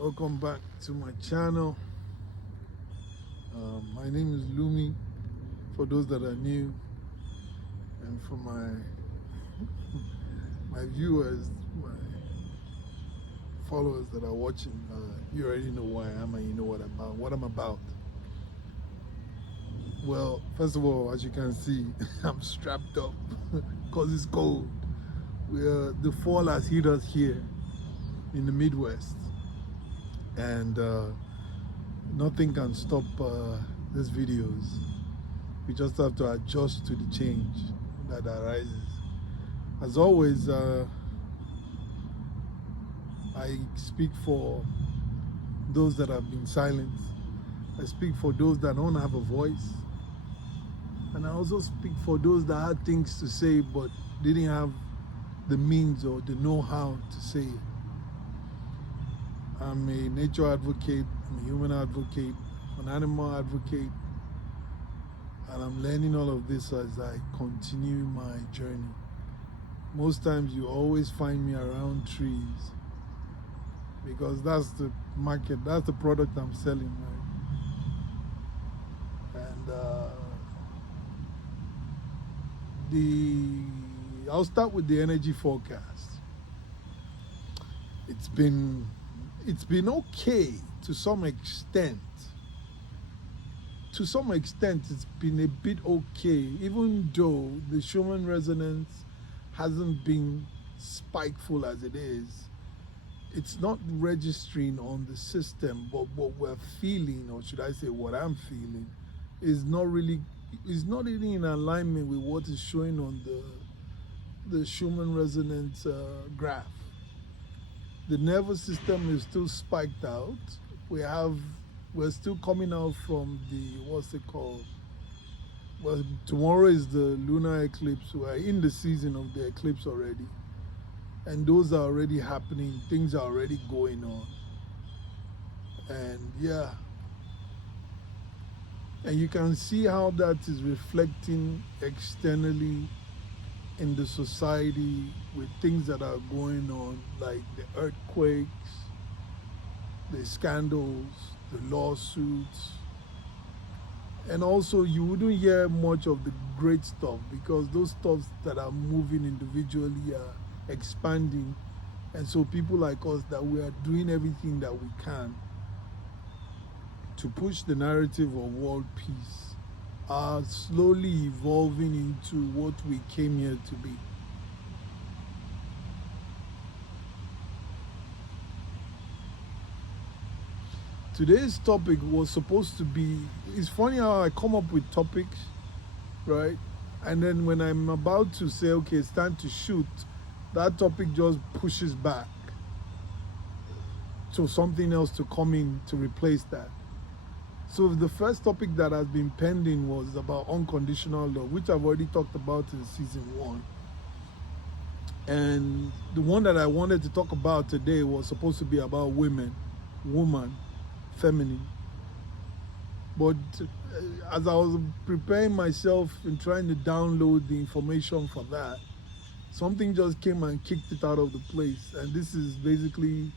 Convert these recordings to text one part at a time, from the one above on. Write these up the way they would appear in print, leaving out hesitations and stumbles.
Welcome back to my channel. My name is Lumi, for those that are new, and for my viewers, my followers that are watching, you already know who I am and you know what I'm about. Well, first of all, as you can see, I'm strapped up because it's cold. The fall has hit us here in the Midwest, and nothing can stop these videos. We just have to adjust to the change that arises. As always, I speak for those that have been silent. I speak for those that don't have a voice. And I also speak for those that had things to say but didn't have the means or the know-how to say it. I'm a nature advocate, I'm a human advocate, an animal advocate, and I'm learning all of this as I continue my journey. Most times you always find me around trees because that's the market, that's the product I'm selling, right? And I'll start with the energy forecast. It's been okay to some extent. To some extent, it's been a bit okay, even though the Schumann resonance hasn't been spikeful as it is. It's not registering on the system, but what we're feeling, or should I say what I'm feeling, is not really in alignment with what is showing on the Schumann resonance graph. The nervous system is still spiked out. We're still coming out from what's it called? Well, tomorrow is the lunar eclipse. We're in the season of the eclipse already. And those are already happening. Things are already going on. And yeah. And you can see how that is reflecting externally in the society with things that are going on, like the earthquakes, the scandals, the lawsuits. And also you wouldn't hear much of the great stuff because those stuffs that are moving individually are expanding. And so people like us, that we are doing everything that we can to push the narrative of world peace, are slowly evolving into what we came here to be. Today's topic was supposed to be, it's funny how I come up with topics, right? And then when I'm about to say, okay, it's time to shoot, that topic just pushes back to something else to come in to replace that. So the first topic that has been pending was about unconditional love, which I've already talked about in season 1. And the one that I wanted to talk about today was supposed to be about woman, feminine. But as I was preparing myself and trying to download the information for that, something just came and kicked it out of the place. And this is basically,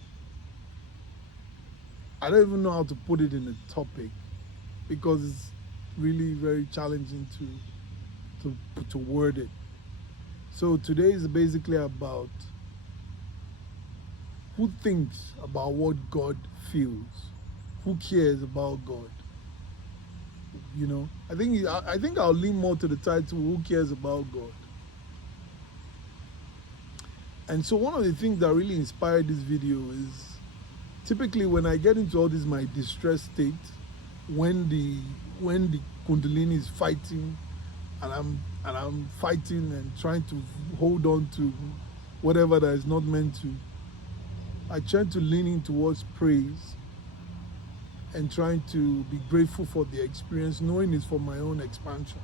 I don't even know how to put it in a topic because it's really very challenging to word it. So today is basically about who thinks about what God feels, who cares about God. You know, I think I'll lean more to the title, who cares about God. And so one of the things that really inspired this video is, typically when I get into all this my distress state, when the Kundalini is fighting and I'm fighting and trying to hold on to whatever that is not meant to, I tend to lean in towards praise and trying to be grateful for the experience, knowing it's for my own expansion.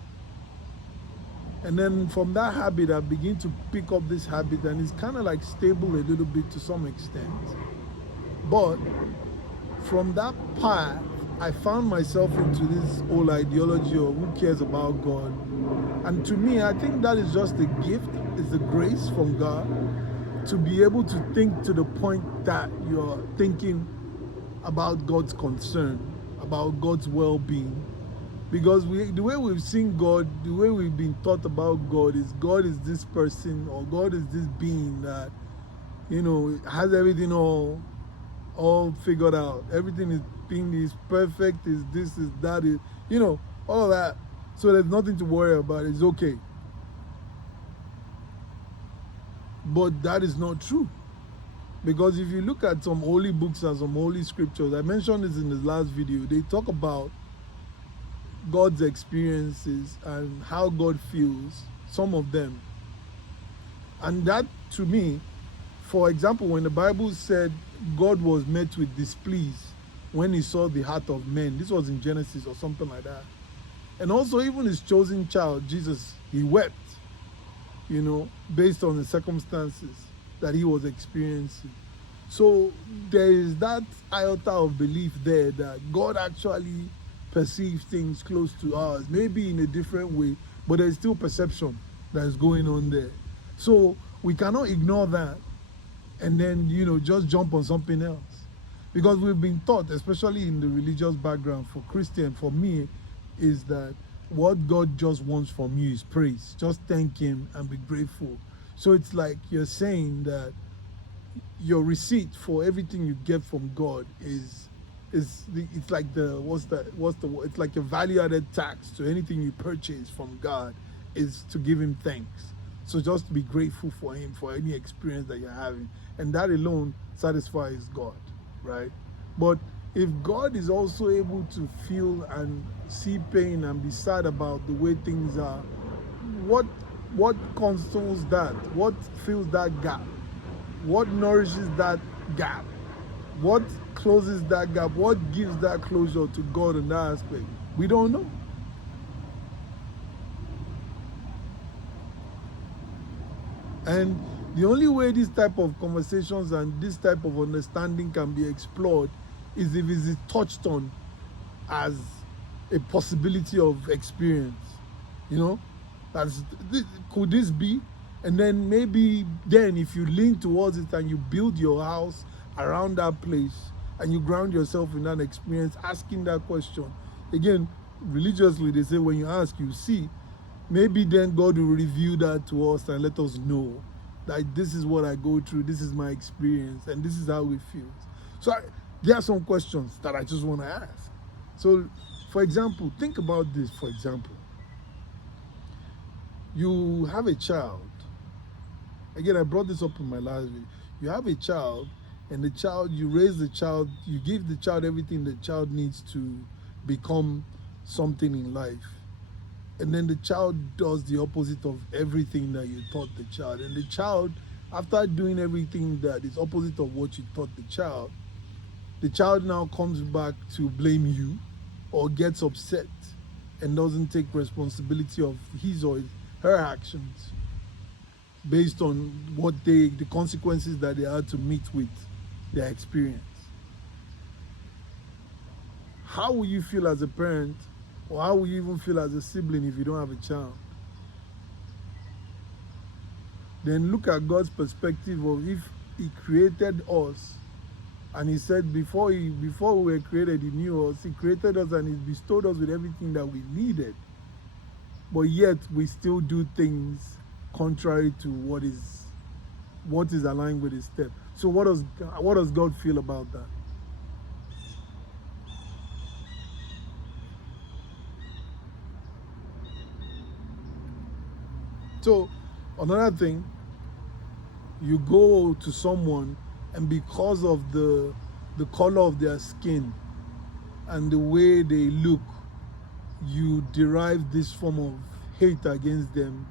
And then from that habit, I begin to pick up this habit, and it's kind of like stable a little bit to some extent. But from that path, I found myself into this whole ideology of who cares about God. And to me, I think that is just a gift, it's a grace from God to be able to think to the point that you're thinking about God's concern, about God's well-being. Because the way we've seen God, the way we've been taught about God is this person, or God is this being that, has everything all figured out. Everything is perfect, is this, is that, is, all of that. So there's nothing to worry about. It's okay. But that is not true. Because if you look at some holy books and some holy scriptures, I mentioned this in the last video, they talk about God's experiences and how God feels, some of them. And that, to me, for example, when the Bible said God was met with displease when he saw the heart of men, this was in Genesis or something like that. And also even his chosen child, Jesus, he wept, based on the circumstances that he was experiencing. So there is that iota of belief there that God actually perceives things close to ours, maybe in a different way, but there's still perception that is going on there. So we cannot ignore that and then, just jump on something else. Because we've been taught, especially in the religious background, for Christian, for me, is that what God just wants from you is praise. Just thank him and be grateful. So it's like you're saying that your receipt for everything you get from God it's like it's like a value-added tax to anything you purchase from God, is to give him thanks. So just be grateful for him for any experience that you're having, and that alone satisfies God, right? But if God is also able to feel and see pain and be sad about the way things are, what consoles that? What fills that gap? What nourishes that gap? What closes that gap? What gives that closure to God in that aspect? We don't know. And the only way this type of conversations and this type of understanding can be explored is if it is touched on as a possibility of experience. Could this be? And then maybe then if you lean towards it and you build your house around that place and you ground yourself in that experience, asking that question. Again, religiously they say when you ask, you see. Maybe then God will reveal that to us and let us know that this is what I go through, this is my experience, and this is how it feels. So there are some questions that I just want to ask. So, for example, think about this, for example. You have a child. Again, I brought this up in my last video. You have a child, and you raise the child, you give the child everything the child needs to become something in life. And then the child does the opposite of everything that you taught the child. And the child, after doing everything that is opposite of what you taught the child now comes back to blame you or gets upset and doesn't take responsibility of his or her actions based on the consequences that they had to meet with their experience. How will you feel as a parent, or how will you even feel as a sibling if you don't have a child? Then look at God's perspective of if he created us and he said before we were created he knew us, he created us and he bestowed us with everything that we needed, but yet we still do things contrary to what is aligned with his step. So what does God feel about that? So another thing, you go to someone and because of the color of their skin and the way they look, you derive this form of hate against them,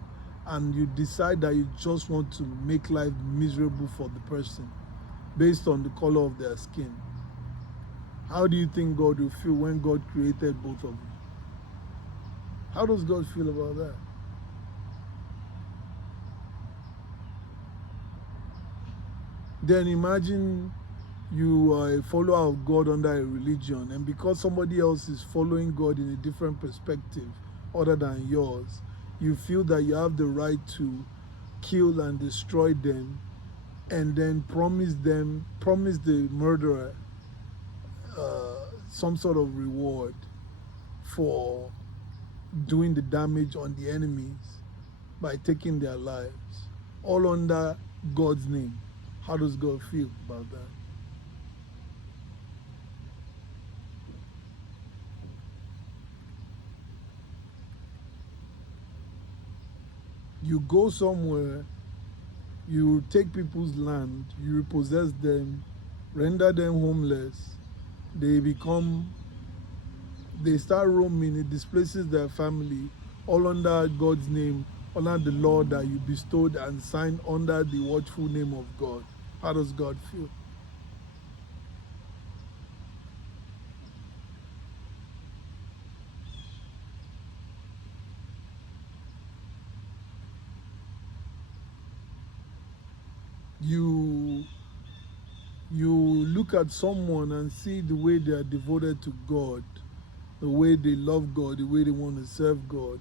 and you decide that you just want to make life miserable for the person based on the color of their skin. How do you think God will feel when God created both of you? How does God feel about that? Then imagine you are a follower of God under a religion, and because somebody else is following God in a different perspective other than yours, you feel that you have the right to kill and destroy them, and then promise the murderer some sort of reward for doing the damage on the enemies by taking their lives, all under God's name. How does God feel about that? You go somewhere, you take people's land, you repossess them, render them homeless, they become, they start roaming, it displaces their family, all under God's name, under the law that you bestowed and signed under the watchful name of God. How does God feel? You you look at someone and see the way they are devoted to God, the way they love God, the way they want to serve God,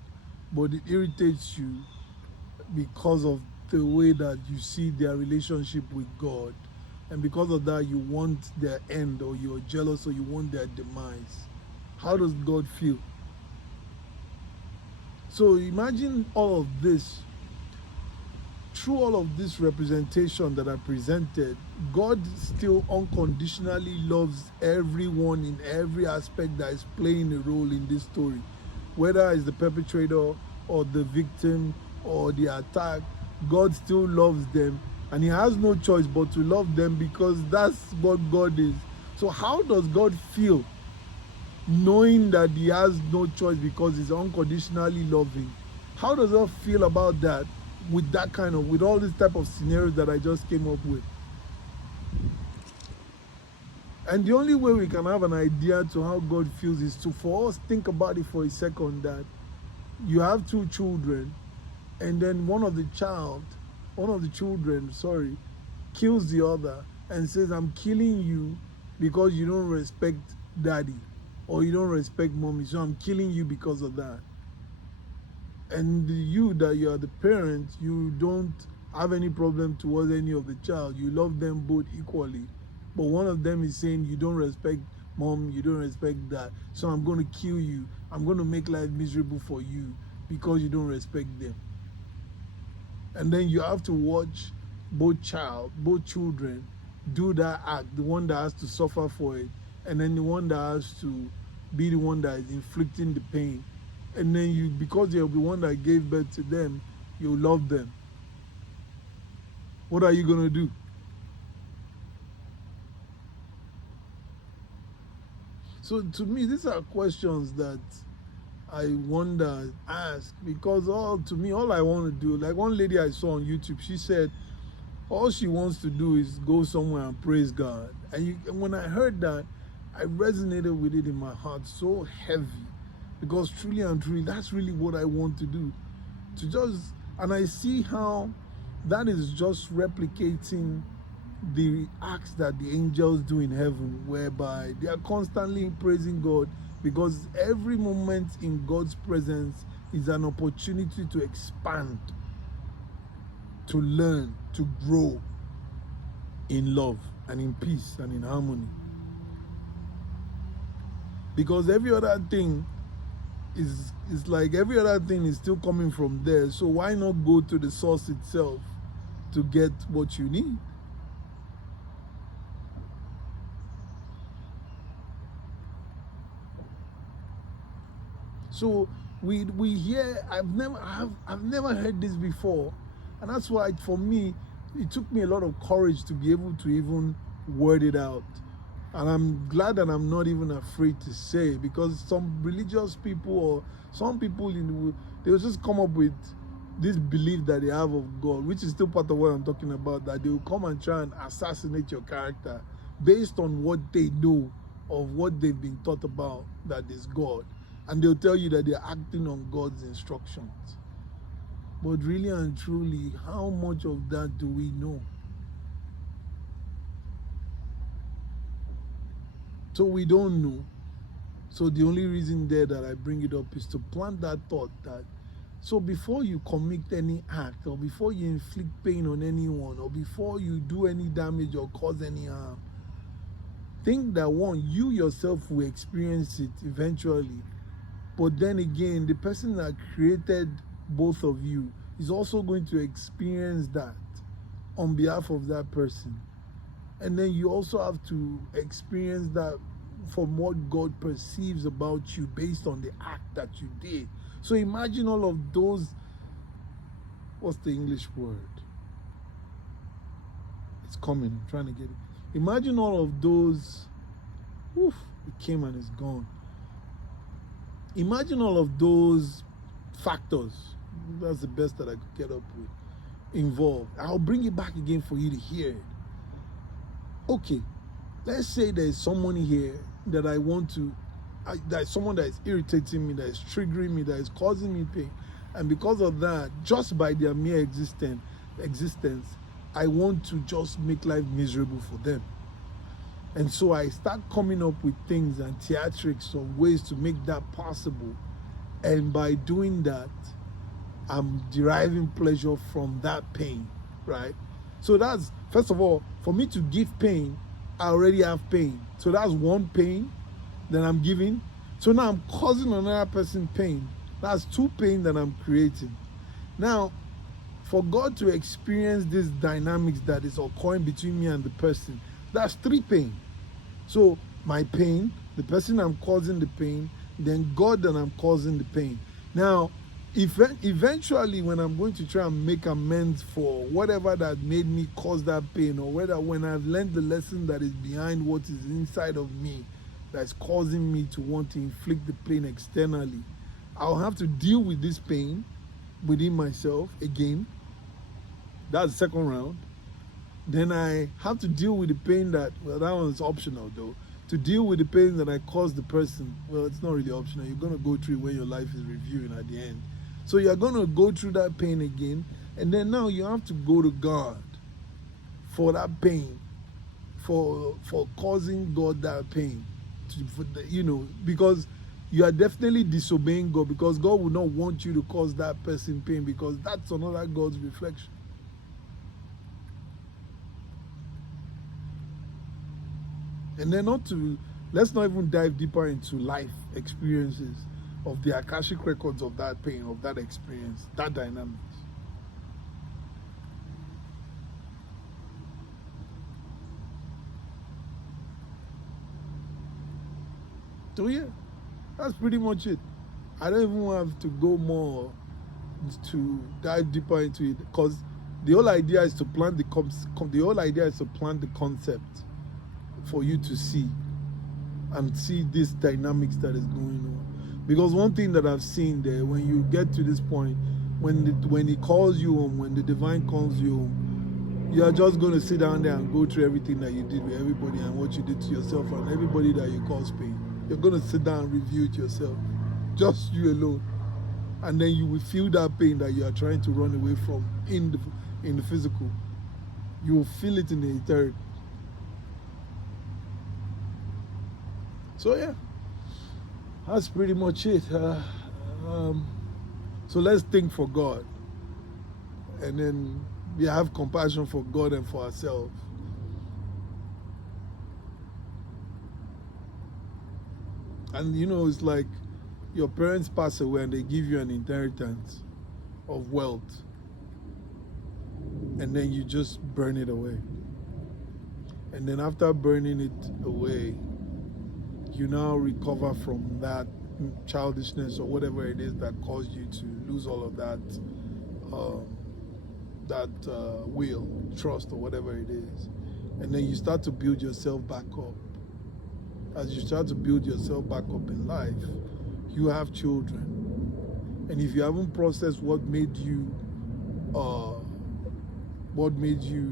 but it irritates you because of the way that you see their relationship with God. And because of that, you want their end, or you're jealous, or you want their demise. How does God feel? So imagine all of this. Through all of this representation that I presented, God still unconditionally loves everyone in every aspect that is playing a role in this story, whether it's the perpetrator or the victim or the attack. God still loves them, and He has no choice but to love them, because that's what God is. So how does God feel knowing that He has no choice because He's unconditionally loving? How does God feel about that, with that kind of, with all these type of scenarios that I just came up with? And the only way we can have an idea to how God feels is to, for us, think about it for a second, that you have two children, and then one of the children, sorry, kills the other and says, I'm killing you because you don't respect daddy, or you don't respect mommy, so I'm killing you because of that. And you, that you are the parent, you don't have any problem towards any of the child, you love them both equally, but one of them is saying, you don't respect mom, you don't respect dad, so I'm going to kill you, I'm going to make life miserable for you because you don't respect them. And then you have to watch both children do that act, the one that has to suffer for it, and then the one that has to be the one that is inflicting the pain. And then you, because you're the one that gave birth to them, you love them. What are you going to do? So to me, these are questions that I wonder, ask, because to me, all I want to do, like one lady I saw on YouTube, she said all she wants to do is go somewhere and praise God. And when I heard that, I resonated with it in my heart so heavy, because truly and truly, that's really what I want to do. To just, and I see how that is just replicating the acts that the angels do in heaven, whereby they are constantly praising God, because every moment in God's presence is an opportunity to expand, to learn, to grow in love and in peace and in harmony. Because every other thing is like, every other thing is still coming from there. So why not go to the source itself to get what you need? So we hear, I've never heard this before, and that's why for me it took me a lot of courage to be able to even word it out. And I'm glad that I'm not even afraid to say, because some religious people, or some people they'll just come up with this belief that they have of God, which is still part of what I'm talking about, that they will come and try and assassinate your character based on what they know of what they've been taught about that is God. And they'll tell you that they're acting on God's instructions. But really and truly, how much of that do we know? So we don't know. So the only reason there that I bring it up is to plant that thought that, so before you commit any act, or before you inflict pain on anyone, or before you do any damage or cause any harm, think that one, you yourself will experience it eventually. But then again, the person that created both of you is also going to experience that on behalf of that person. And then you also have to experience that from what God perceives about you based on the act that you did. So imagine all of those. What's the English word? It's coming. I'm trying to get it. Imagine all of those. Oof, it came and it's gone. Imagine all of those factors. That's the best that I could get up with. Involved. I'll bring it back again for you to hear it. Okay, let's say there's someone here that I want to, there's someone that is irritating me, that is triggering me, that is causing me pain. And because of that, just by their mere existence, I want to just make life miserable for them. And so I start coming up with things and theatrics of ways to make that possible. And by doing that, I'm deriving pleasure from that pain, right? So that's, first of all, for me to give pain, I already have pain. So that's one pain that I'm giving. So now I'm causing another person pain. That's two pain that I'm creating. Now, for God to experience this dynamics that is occurring between me and the person, that's three pain. So my pain, the person I'm causing the pain, then God that I'm causing the pain. Now, eventually when I'm going to try and make amends for whatever that made me cause that pain, or whether when I've learned the lesson that is behind what is inside of me that's causing me to want to inflict the pain externally, I'll have to deal with this pain within myself again. That's the second round. Then I have to deal with the pain that, well, that one is optional though. To deal with the pain that I caused the person, well, it's not really optional. You're going to go through it when your life is reviewing at the end. So you're going to go through that pain again. And then now you have to go to God for that pain, for causing God that pain. Because you are definitely disobeying God, because God will not want you to cause that person pain, because that's another God's reflection. And then let's not even dive deeper into life experiences of the Akashic records of that pain, of that experience, that dynamics. So yeah, that's pretty much it. I don't even have to go more to dive deeper into it, because the whole idea is to plant the concept for you to see and see this dynamics that is going on. Because one thing that I've seen there, when you get to this point, when he calls you home, when the divine calls you home, you are just going to sit down there and go through everything that you did with everybody and what you did to yourself and everybody that you caused pain. You're going to sit down and review it yourself, just you alone. And then you will feel that pain that you are trying to run away from in the physical. You will feel it in the etheric. So yeah, that's pretty much it. So let's think for God, and then we have compassion for God and for ourselves. And it's like your parents pass away and they give you an inheritance of wealth, and then you just burn it away. And then after burning it away, you now recover from that childishness or whatever it is that caused you to lose all of that will, trust, or whatever it is. And then you start to build yourself back up. As you start to build yourself back up in life, you have children. And if you haven't processed what made you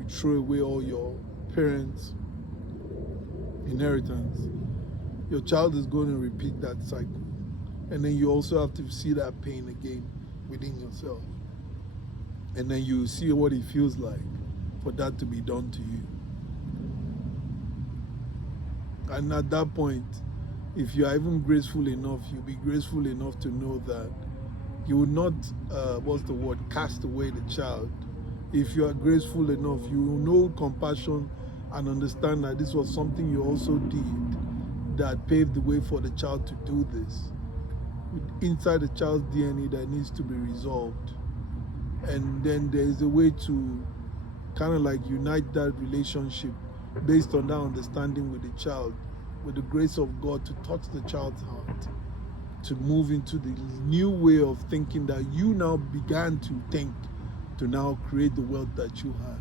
throw away all your parents' inheritance, your child is going to repeat that cycle. And then you also have to see that pain again within yourself. And then you see what it feels like for that to be done to you. And at that point, if you are even graceful enough, you'll be graceful enough to know that you will not, cast away the child. If you are graceful enough, you will know compassion and understand that this was something you also did that paved the way for the child to do this. Inside the child's DNA that needs to be resolved. And then there's a way to kind of like unite that relationship based on that understanding with the child, with the grace of God to touch the child's heart, to move into the new way of thinking that you now began to think, to now create the wealth that you have.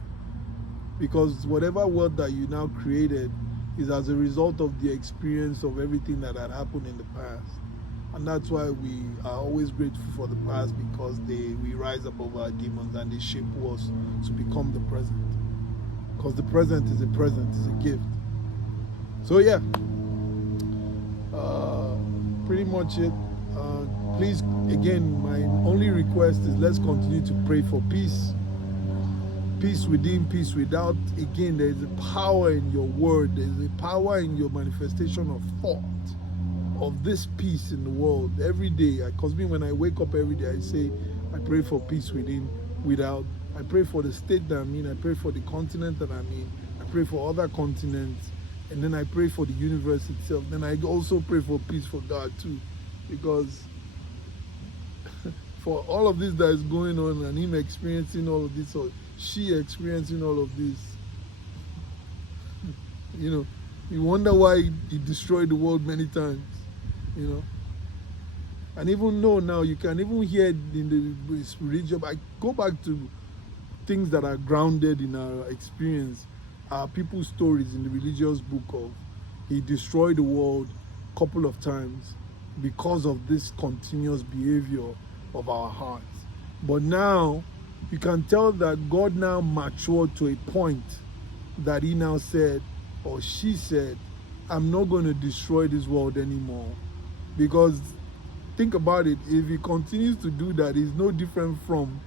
Because whatever wealth that you now created is as a result of the experience of everything that had happened in the past. And that's why we are always grateful for the past, because we rise above our demons and they shape us to become the present. Because the present is a present, is a gift. So yeah, pretty much it. Please, again, my only request is let's continue to pray for peace. Peace within, peace without. Again, there is a power in your word. There is a power in your manifestation of thought, of this peace in the world every day. Because when I wake up every day, I say, I pray for peace within, without. I pray for the state that I'm in. I pray for the continent that I'm in. I pray for other continents. And then I pray for the universe itself. Then I also pray for peace for God too. Because for all of this that is going on and him experiencing all of this, or she experiencing all of this, you wonder why he destroyed the world many times, And even though now you can even hear it in the spiritual, I go back to things that are grounded in our experience, our people's stories in the religious book of he destroyed the world a couple of times because of this continuous behavior of our hearts. But now you can tell that God now matured to a point that he now said, or she said, I'm not going to destroy this world anymore. Because think about it, if he continues to do that, he's no different from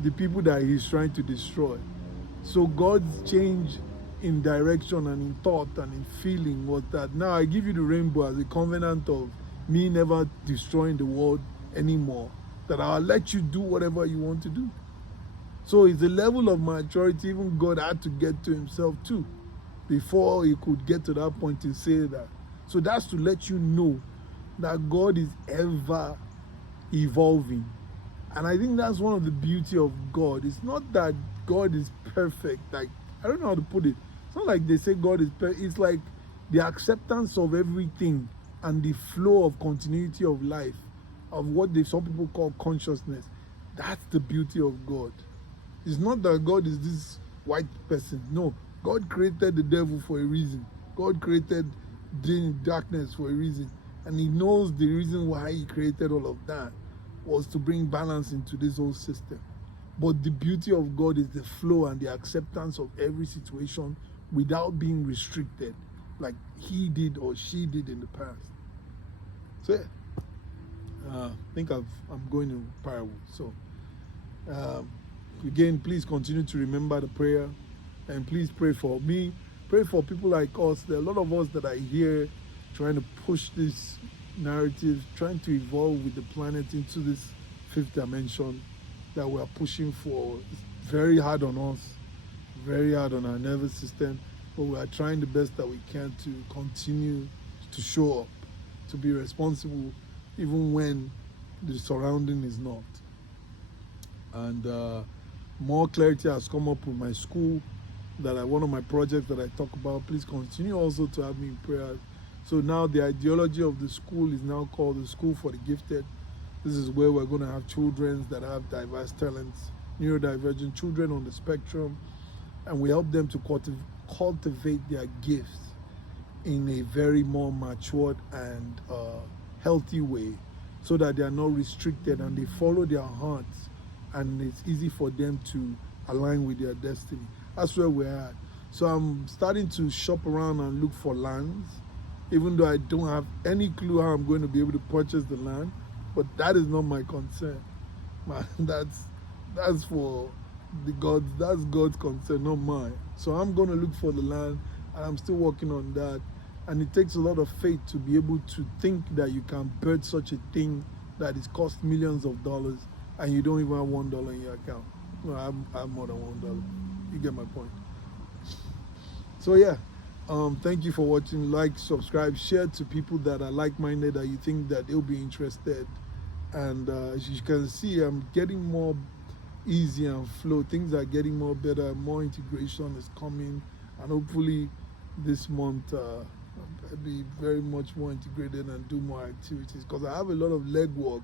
the people that he's trying to destroy. So God's change in direction and in thought and in feeling was that now I give you the rainbow as a covenant of me never destroying the world anymore, that I'll let you do whatever you want to do. So it's a level of maturity even God had to get to himself too before he could get to that point to say that. So that's to let you know that God is ever evolving. And I think that's one of the beauty of God. It's not that God is perfect. Like, I don't know how to put it. It's not like they say God is perfect. It's like the acceptance of everything and the flow of continuity of life, of what some people call consciousness. That's the beauty of God. It's not that God is this white person. No, God created the devil for a reason. God created darkness for a reason. And he knows the reason why he created all of that was to bring balance into this whole system. But the beauty of God is the flow and the acceptance of every situation without being restricted like he did or she did in the past. So yeah, I think I'm going to parable. So again, please continue to remember the prayer, and please pray for me. Pray for people like us. There are a lot of us that are here trying to push this narrative, trying to evolve with the planet into this fifth dimension that we are pushing for. It's very hard on us, very hard on our nervous system, but we are trying the best that we can to continue to show up, to be responsible, even when the surrounding is not. And more clarity has come up with my school, one of my projects that I talk about. Please continue also to have me in prayer. So now the ideology of the school is now called the School for the Gifted. This is where we're going to have children that have diverse talents, neurodivergent children on the spectrum, and we help them to cultivate their gifts in a very more matured and healthy way, so that they are not restricted and they follow their hearts, and it's easy for them to align with their destiny. That's where we're at. So I'm starting to shop around and look for lands, even though I don't have any clue how I'm going to be able to purchase the land. But that is not my concern. That's for the gods. That's God's concern, not mine. So I'm going to look for the land, and I'm still working on that. And it takes a lot of faith to be able to think that you can birth such a thing that is cost millions of dollars, and you don't even have $1 in your account. No, I have more than $1. You get my point. So yeah, thank you for watching. Like, subscribe, share to people that are like-minded, that you think that they'll be interested. And as you can see, I'm getting more easy and flow. Things are getting more better. More integration is coming, and hopefully this month I'll be very much more integrated and do more activities, because I have a lot of legwork,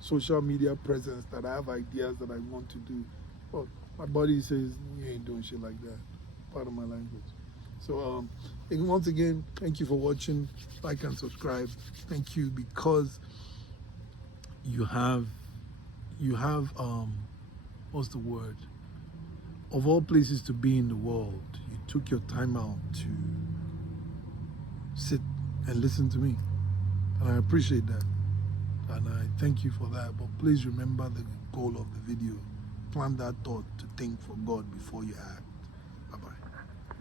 social media presence, that I have ideas that I want to do. But my body says you ain't doing shit like that. Part of my language. So once again, thank you for watching. Like and subscribe. Thank you, because you have what's the word? Of all places to be in the world, you took your time out to sit and listen to me. And I appreciate that. And I thank you for that. But please remember the goal of the video. Plant that thought to think for God before you act.